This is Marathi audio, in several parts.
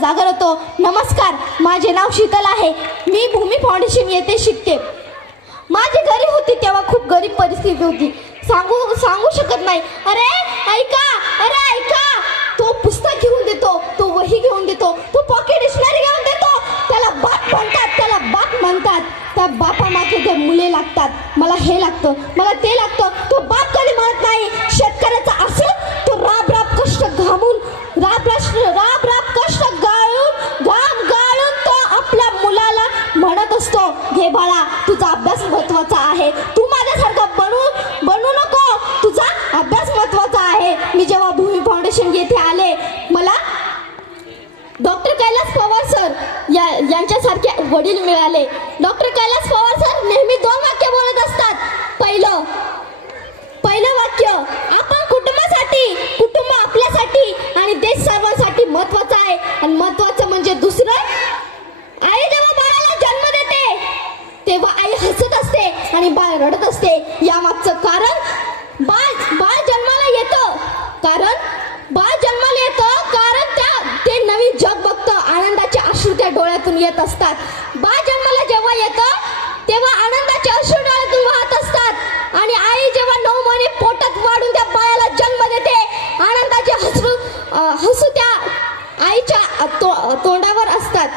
जागर होतो. नमस्कार, माझे नाव शीतल आहे. मी भूमी फाउंडेशन येथे शिकते. माझी घरी होती तेव्हा खूप गरीब परिस्थिती होती. सांगू शकत नाही. अरे ऐका, तो पुस्तक घेऊन देतो, तो वही घेऊन देतो, तो पॉकेट डिक्शनरी घेऊन देतो. त्याला बाप म्हणतात. त्या बापामागे ते मुले लागतात. मला हे लागतं, मला ते लागतं. तो बाप कधी म्हणत नाही. शेतकऱ्याचा असं तो राब कष्ट घामून राब कष्ट घाम गाळून तो आपल्या मुलाला म्हणत असतो, घे बाळा, तुझा अभ्यास महत्वाचा आहे. तू माझ्यासारखा बनू नको, तुझा अभ्यास महत्वाचा आहे. मी जेव्हा भूमी फाउंडेशन येथे आले, मला डॉक्टर कैलास पवार सर यांच्यासारखे वडील मिळाले. डॉक्टर कैलास पवार सर नेहमी 2 वाक्य बोलत असतात. पहिलं वाक्य, आपण कुटुंब आपल्यासाठी आणि देश सर्वांसाठी महत्वाचा आहे. आणि महत्वाचं म्हणजे दुसरं, आई जेव्हा बाळाला जन्म देते तेव्हा आई हसत असते आणि बाळ रडत असते. यामागचं कारण बाळ जन्माला येतं कारण ते नवीन जग बघतं. आनंदाचे अश्रू त्या डोळ्यातून येत असतात. बाळ जन्माला जेव्हा येतं तेव्हा आनंदाचे अश्रू डोळ्यातून वाहत असतात. आणि आई जेव्हा 9 महिने पोटात वाढून त्या बाळाला जन्म देते, आनंदाचे हसू त्या आईच्या तोंडावर असतात.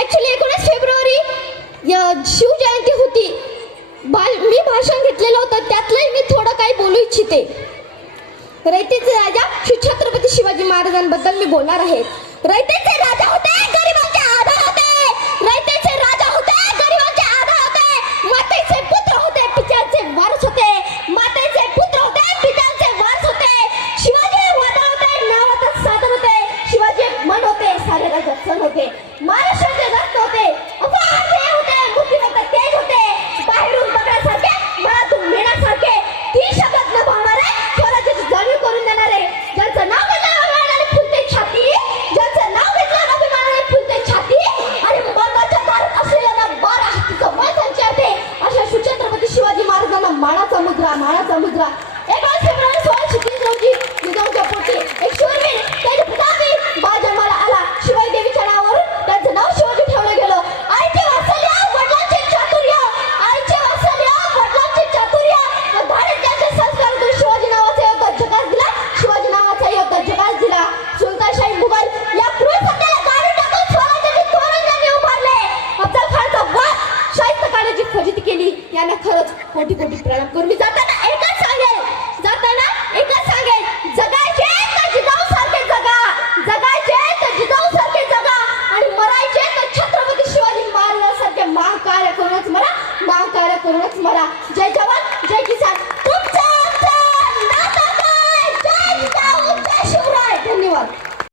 ऍक्च्युली 19 फेब्रुवारी शिवजयंती होती. मी भाषण घेतलेलं होतं, त्यातलंही मी थोडं काही बोलू इच्छिते. रयतेचे राजा श्री छत्रपती शिवाजी महाराजांबद्दल मी बोलणार आहे. रयतेचे राजा होते, गरिबांचे आधार होते. रयतेचे राजा होते, गरिबांचे आधार होते. मातेचे पुत्र होते, पित्याचे वारस होते. मातेचे पुत्र होते, पित्याचे वारस होते. शिवाजी वादळ होते, नावातच साधन होते. शिवाजी मन होते, सारे राजा सण होते. महाराष्ट्राचे रत्न होते, अफाट होते, बुद्धिमत्ता तेज होते. बाहेरून बघण्यासारखे, मनातून मिळण्यासारखे, 3 शब्दात न भावणारे, स्वराज्याची जाणीव करून देणारे. ज्यांचं नाव घेतलं अभिमानाने फुलते छाती, ज्यांचं नाव घेतलं अभिमानाने फुलते छाती. आणि बंगाच्या दारात असलेल्या 12 हत्तीचं वय त्यांचे होते. अशा शिवछत्रपती शिवाजी महाराजांना मानाचा मुद्रा. 19 फेब्रुवारी 1630 रोजी जिजाऊच्या पोटी एक शूरवीर, त्याच्या पितांनी बाळ जन्माला आला. शिवाई देवीच्या नावावरून त्यांचं नाव शिवाजी ठेवलं गेलं. आईचे वात्सल्य, वडिलांचे चातुर्य, धाडस संस्कारातून शिवाजी नावाचा योद्धा जगास दिला. शिवाजी नावाचा योद्धा जगास दिला. सुलतानशाही मुघल या क्रूर सत्तेला गाडून टाकून स्वराज्याचे तोरण त्यांनी उभारले. अफजल खानचा वाद शाहिस्त काढायची फजिती केली. यांना खरंच कोटी प्रणाम करून मी जाताना